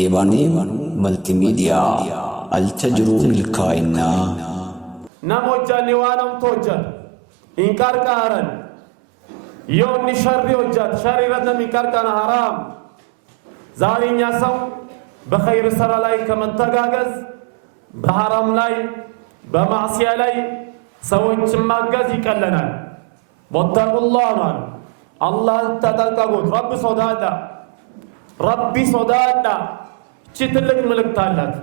ديبان ملتي ميديا التجرون الكائنا نموجا نوانم توجا إنكار كارن يوم نشر وجات شر ردنا إنكار كان حرام زارين ياسم بخير سر لاي كمن تجاوز بحرام لاي بمعصية لاي سويت ماجز يكلنا واتقوا الله تتقون ربي صدادا شتلك ملك تالات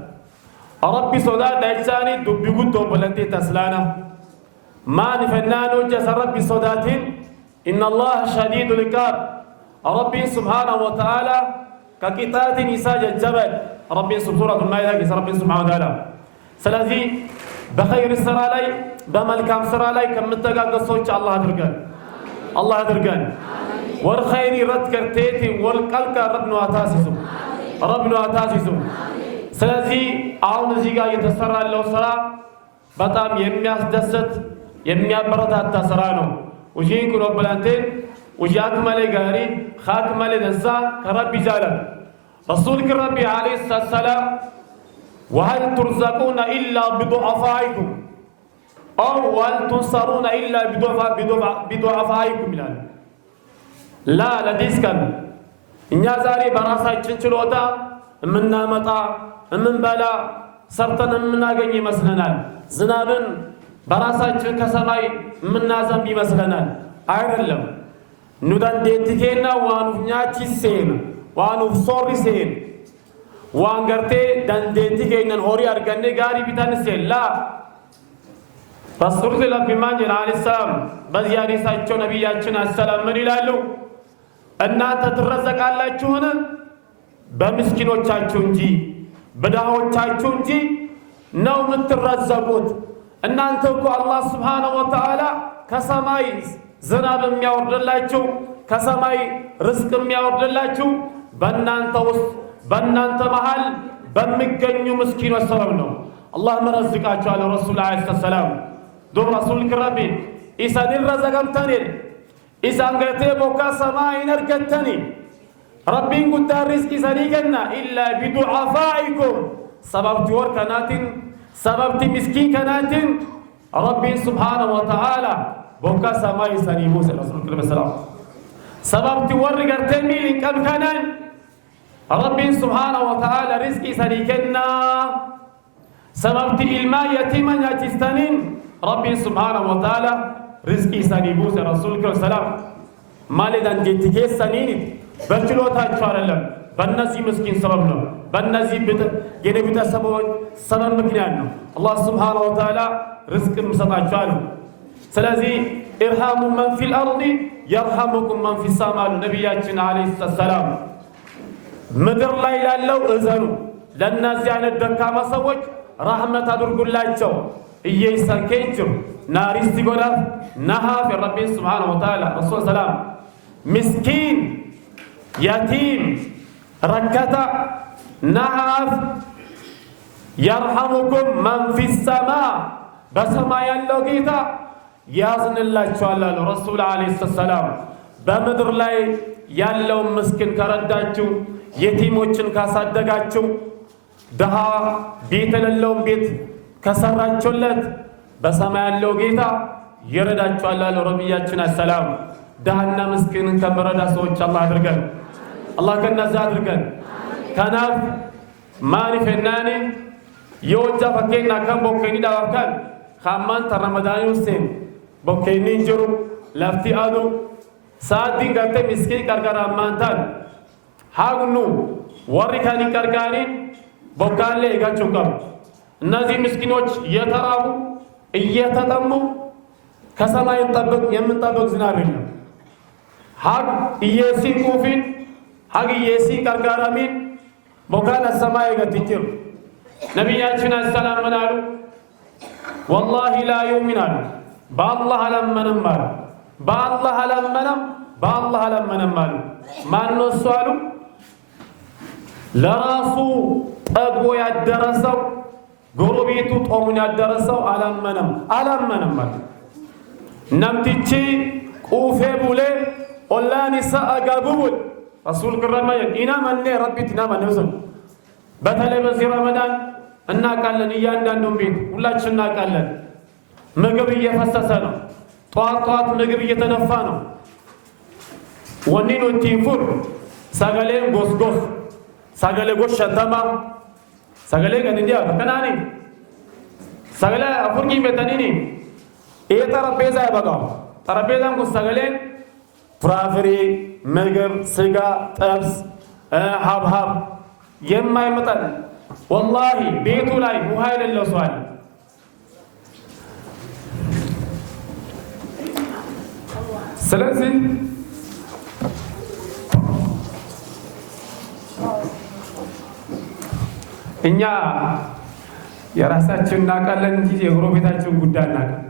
ربي صدادا إنساني دبيقود دوبلتي تسلانا ما نفنانو جس ربي صداتين إن الله شديد العقاب ربي سبحانه وتعالى ككتاب نساج الجبل ربي سورة المائدة ربي سبحانه وتعالى سلازي بخير السرالي بملكام سرالي كم متقاق الصوت الله درقان والخير رد كرتيتي والقلق ربنا أتاسسو سلازي عون زيغا يتسرى اللو سرى بطام يمياس دست يميا برتا تسرانو وجيكو ربلانتين وجاك مالي غاري خاك مالي دنسا كربي جالا رسولك ربي عليه الصلاة والسلام وهل ترزقون إلا بضعفائكم أو هل تنصرون إلا بضعفائكم لا لديس كان إنيا زاري براسا چنچلوتا منا مطا من بلا سرطن منا غني مسلنا زنابن براسا چن كسماي منا زنبي مسلنا አይደለም ኑዳን ዴቲኬና ዋኑ ኛቺ ሴን ዋኑ ሶሪ ሴን ዋንገርቴ ዳንዴቲኬነን ሆሪ አርገኔ ጋሪ ቢታን ሴላ ረሱል ለቢማን አለይሂ ሰላም በዚያ ሪሳቸው ነብያችን አሰላም ምን ይላሉ እናንተ ትረዘቃላችሁን በምስኪኖቻችሁ እንጂ በድሃዎቻችሁ እንጂ ነው የምትረዘቁት እናንተ እኮ አላህ Subhanahu Wa Ta'ala ከሰማይ ዝናብ የሚያወርድላችሁ ከሰማይ ርዝቅ የሚያወርድላችሁ በእናንተ ውስጥ በእናንተ መሃል በሚገኙ ምስኪኖች ሰበብ ነው አላህ መረዝቃቸው አለ ረሱል አለይሂ ሰላም ዶም ረሱል ከረቢ ኢሳን ረዘቀምተኒ ኢሳን ገቴ ቦካ ሰማይ ነርገተኒ ረቢን ጉዳ ሪዝቅ ሰሪገና ኢላ ቢዱዓፋኢኩም ሰበብቲ ወርከናቲን ሰበብቲ ምስኪን ከናቲን ረቢ Subhanahu Wa Ta'ala بوكا سماي سني موسى رسول الله سلام سبب توري قرتمي لكم كنان ربي سبحانه وتعالى رزقي سنيكنا سبب تلما يتيما يتستنين ربي سبحانه وتعالى رزقي سني موسى رسول الله سلام مالي دان جيتكي سنين بلتلو تاجفار الله بنزي مسكين سببنا بنزي جنة بيتا سبب مكناننا الله سبحانه وتعالى رزق مسطاجفانه سلازي إرحام من في الأرض يرحمكم من في السماء نبياتنا عليه السلام مدر لا إله إلا الله أذنوا لنا زيانة دكا مسوج رحمة أدرق الله جو إيسان كينجر ناري استيقولا نها في ربي سبحانه وتعالى رسول السلام مسكين يتيم ركتا نهاف يرحمكم من في السماء بسما يالله جيتا يازن الله تعالى رسول عليه السلام بمدر لاي يالله مسكين كرداتشو يتيموچن كاسادغاتشو دها بيت للون بيت كسراتشولت بسما يالله جيتا يرداتشو الله ربياتنا السلام دهنا مسكين كمردا سوچ الله ادرغن الله كنزا ادرغن كناف ماني فناني يوجا فكينا كان بوكيني داوكان خامان رمضان يوسين بوكيني جرو لفتي ادو سادين غته مسكين كركر امانتان هاغنو وري كاني كركاري بوكالي غچوكم እነዚህ ምስኪኖች እየተራቡ እየተጠሙ ከሰማይ የምንጠብቅ ዝናብ የለም ሀግ ኢየሲ ኩፊን ሀግ ኢየሲ ቀርጋራሚን ቦካን ሰማይ ገትጭር ነብያችን ሰላም መናሉ والله لا يؤمن بالله لمنم مال بالله لمنم مال ما نسوالو لراسو ጠግቦ ያደረሰው ጎረቤቱ ጦሙን ያደረሰው አላመነም ማለት ነምቲቺ ቁፌ ቡሌ ኦላኒ ሰአጋቡል ረሱል ከረማ ይና ማነ ረቢት ና ማነ ወሰን በተለይ በዚህ ረመዳን እናቃለን እያንዳንዱን ቤት ሁላችን እናቃለን ምግብ እየፈሰሰ ነው ጧት ምግብ እየተነፋ ነው ወኒኑ ቲፉር ሰገሌን ጎስጎስ ሰገሌ ጎስ ሸተማ ሰገሌ ከንዲያ ከናኒ ሰገሌ አፉርጊ በተኒኒ ይሄ ጠረጴዛ ያበቃው ጠረጴዛን ጎስ ሰገሌን ፍራፍሬ ምግብ ስጋ ጥብስ ሀብሀብ የማይመጠን ወላሂ ቤቱ ላይ ውሃ የሌለው ሰው አለ ስለዚህ እኛ የራሳችን እናቃለን እንጂ የጎረቤታችን ጉዳይ እናቃለን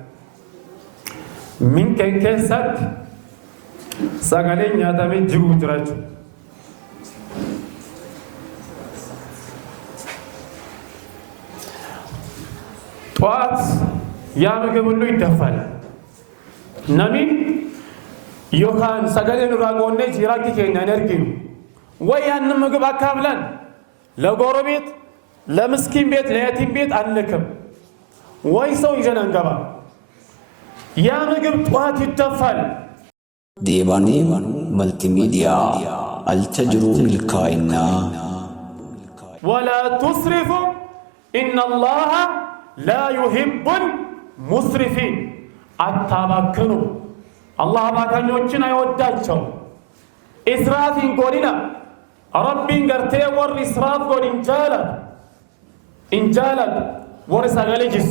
ምን ከንከሰት ሰገሌኛ ታሜ ጅሩ ጅራችሁ ጧት ያ ምግብ ሁሉ ይደፋል ነሚ ዮሐን ሰገሌን ራቆኔ ጅራቂ ከኛ ነርጊኑ ወይ ያን ምግብ አካብለን ለጎረቤት ለምስኪን ቤት ለየቲም ቤት አንልክም ወይ ሰው ይዘን አንገባ ያ ምግብ ጧት ይደፋል ديوانو ملتي ميديا التجربة الكائنة ولا تسرفوا إن الله لا يحب المسرفين أتبكنوا الله باكن يوجنا يوداچو إسرافين قولنا ربين قرتي ور إسراف قول إنجالت ور سغلجس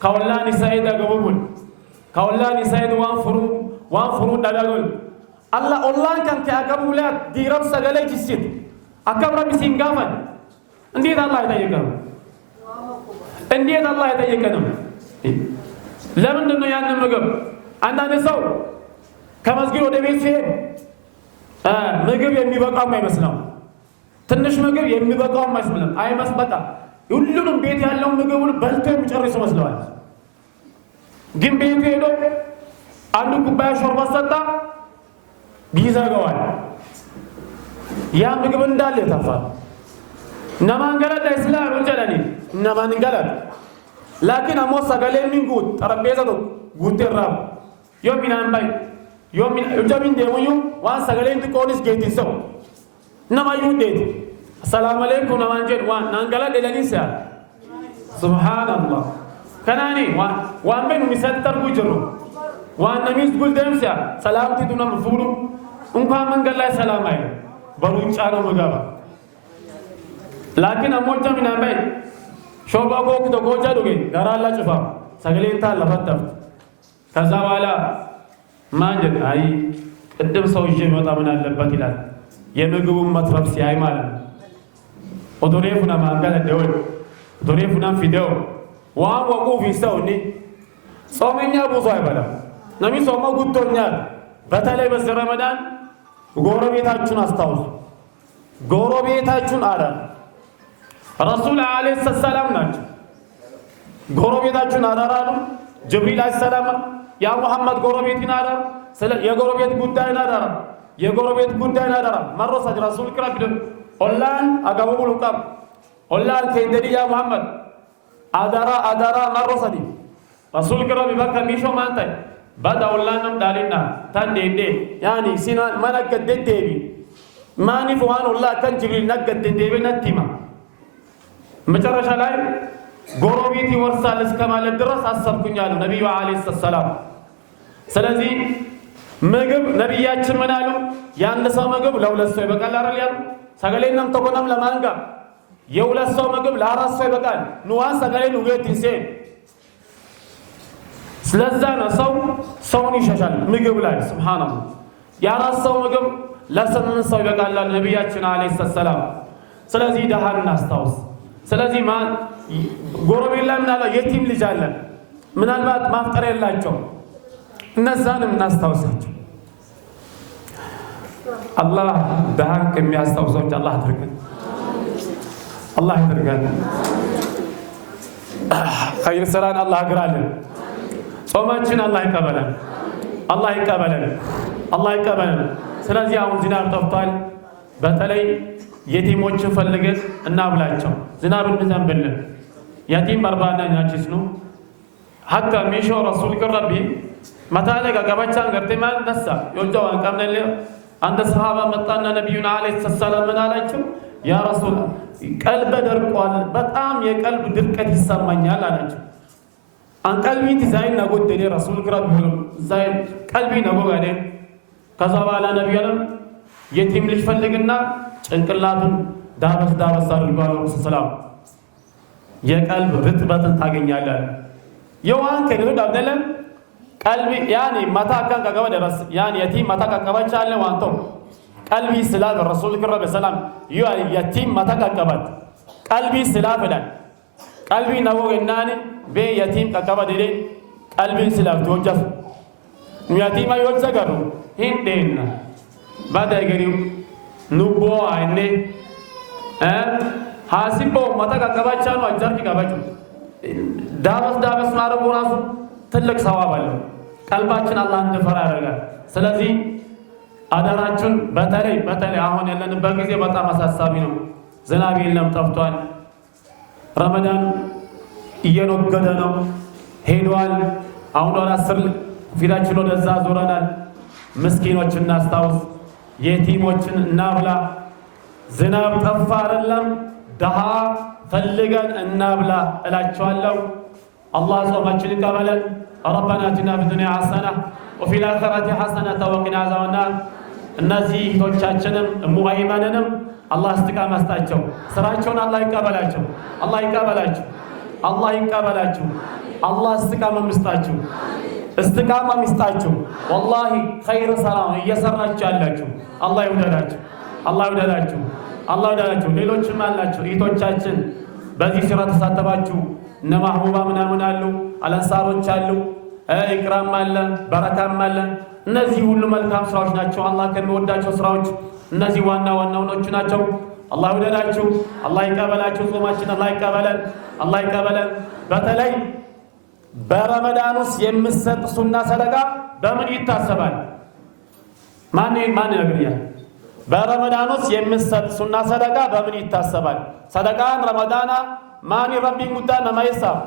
قولاني سيدا قبول قولاني سيد وانفرون دلالون الله كان كأقبولات دي رب سغلجس أكبر بسنقامن انديد الله يتيقن انديد الله يتيقن لمن دنو يعني مقب عندنا نسو كمسجد ወደ ቤት ሲሄድ ምግብ የሚበቃው አይመስልም ትንሽ ምግብ የሚበቃው አይመስልም አይመስበቃ ሁሉንም ቤት ያለው ምግቡን በልቶ የሚጨርስ መስለዋል ግን ቤቱ ሄዶ አንዱ ኩባያ ሾርባ ሰጣ ይዘጋዋል ያ ምግብ እንዳለ ተፋ ነማን ገለለ እስላም ወንጀለኒ ነማን ገለለ لكن أموس سجلين من جود ترابيزة جود الراب يوم من أنباي يوم من ديمو وان سجلين تكونس جيتي سو نما يوديت السلام عليكم نمان جد وان نانجلا دلانيسا سبحان الله كناني وان بينو مساتر بوجرو وان نميز قول دمسا سلامتي دونا مفولو انكم من قال لا سلام عليكم بروج أنا مجابا لكن أموجا من أنباي شوبا كوك تو كوجا دوغي غرا الله چفا سغلين تا لفتف كذا والا ማንጀት አይ ቅድም ሰውዬ መጣ ምን አለበት ይላል የምግቡን መትረፍ ሲያይ ማለት ኦዶሬፉና ማንጋለ ደወል ኦዶሬፉና ፊደው ዋን ወቁ ፊሰውኒ ጾመኛ ብዙ አይበላም ነሚ ጾመ ጉቶኛል በተለይ በዚህ ረመዳን ጎረቤታችሁን አስታውሱ ጎረቤታችሁን አረ ረሱል አለይሂ ሰላም ናቸው ጎረቤታችሁን አራራሉ ጅብሪል አለይሂ ሰላም ያ ሙሐመድ ጎረቤትን አደራ ስለ የጎረቤት ጉዳይን አደራ የጎረቤት ጉዳይን አደራ መረሰ ረሱል ክራብ ኦላን አጋቡሉ ቀም ኦላን ከንደዲ ያ ሙሐመድ አደራ መረሰዲ ረሱል ክራብ በከ ሚሾ ማንታይ ባዳ ኦላንም ዳሊና ታንዴ ያኒ ሲና ማነገደ ደቢ ማኒ ፈዋን ኦላ ከን ጅብሪል ነገደ ደቢ ነቲማ መጨረሻ ላይ ጎረቤት ይወርሳል እስከማለት ድረስ አሰብኩኛል ነብዩ አለይሂ ሰላም ስለዚህ ምግብ ነብያችን ምን አሉ ያን ሰው ምግብ ለሁለት ሰው ይበቃል አይደል ያሉ ሰገሌንም ተቆናም ለማንጋ የሁለት ሰው ምግብ ለአራት ሰው ይበቃል ኑዋን ሰገሌን ውገት ይሰን ስለዛ ነው ሰውን ይሸሻል ምግብ ላይ ሱብሃንአላህ የአራት ሰው ምግብ ለስምንት ሰው ይበቃል ነብያችን አለይሂ ሰላም ስለዚህ ደሃን አስታውስ ስለዚህ ማን ጎረቤት ላይ ምናለው የቲም ልጅ አለ ምናልባት ማፍጠር የላቸው እነዛንም እናስታውሳቸው አላህ ደሃን ከሚያስታውሰው አላህ አድርገን አላህ ያድርገን ኸይር ሰላን አላህ አግራለን ጾማችን አላህ ይቀበለን አላህ ይቀበለን ስለዚህ አሁን ዝናብ ጠፍቷል በተለይ የቲሞችን ፈልገን እናብላቸው ዝናብ እንዘንብልን የቲም በርባና ያቺስ ነው حتى ميشو رسول ربي متى لك قبچان غرتي ما نسا يوجو ان قمنل عند الصحابه متانا نبينا عليه السلام من አላቸው يا رسول قلب درቋል በጣም የቀልብ ድርቀት ይሰማኛል አላቸው አን ቀልቢ ዲዛይን ነው ወደኔ ረሱል ረቢ ዛይን ቀልቢ ነው ወገኔ ከዛ በኋላ ነብዩ አለም የቲም ልጅ ፈልግና ጭንቅላቱን ዳበስ ዳበስ አድርጓል ሰላም የቀልብ ርጥበትን ታገኛለህ يوان كده دابدلن قلبي يعني متى كان كغبا درس يعني يتيم متى كغبا چاله وانتو قلبي سلام الرسول كرب السلام يو يتيم متى كغبا قلبي سلام فلان قلبي نو غناني بي يتيم كغبا دي قلبي سلام توجف يتيم يوجغرو هندين بعد يغري نوبو عيني حاسبو متى كغبا چانو اجر كغبا ዳበስ ማረጉ ራሱ ትልቅ ሰዋብ አለው ቀልባችን አላህ እንድፈራ ያደርጋል ስለዚህ አዳራችን በተለይ አሁን ያለንበት ጊዜ በጣም አሳሳቢ ነው ዝናብ የለም ጠፍቷል ረመዳን እየነገደ ነው ሄዷል አሁን ወደ 10 ፊታችን ወደዛ ዞረናል ምስኪኖችን እናስታውስ የቲሞችን እናብላ ዝናብ ጠፋ አይደለም ደሃ ፈልገን እናብላ እላቸዋለሁ الله صومችን ይቀበለን ربنا اتنا في الدنيا حسنه وفي الاخره حسنه وقنا عذاب النار እነዚህ ቶቻችንም ሙአይማንንም አላህ استقامه መስጣቸው ስራቸውን አላህ ይቀበላቸው አላህ استقامه መስጣቸው استقامه መስጣቸው والله خير ሰላም እየሰራችሁ ያላችሁ አላህ ይወደዳችሁ ሌሎችም አላችሁ ኢቶቻችን በዚህ ስራ ተሳተባችሁ ነማሁባ ምናምን አሉ አለንሳሮች አሉ ኢክራም አለ በረካም አለ እነዚህ ሁሉ መልካም ስራዎች ናቸው አላህ ከሚወዳቸው ስራዎች እነዚህ ዋናዎቹ ናቸው አላህ ይወደዳችሁ አላህ ይቀበላችሁ ጾማችን አላህ ይቀበለን በተለይ በረመዳን ውስጥ የምሰጥ ሱና ሰደቃ በምን ይታሰባል ማን ይነግረኛል برمضان يمسد سنة صدقة بمن يتسبال صدقة رمضان ماني ربي مدان ما يساب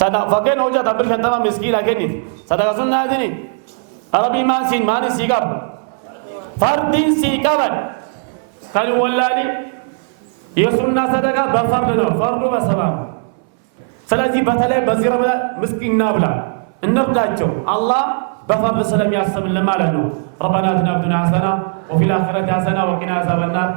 صدق فكين وجه تبر شنطة مسكين لكني صدقة سنة هذه ربي ماني سيكاب فردين سيكابن قالوا والله يسنة صدقة بفرد فرد بسبب سلازي بتله بزيرة مسكين نابلا النرداجو الله بفضل السلام يا سلام لما لنا ربنا اتنا في الدنيا حسنه وفي الاخره حسنه وقنا عذاب النار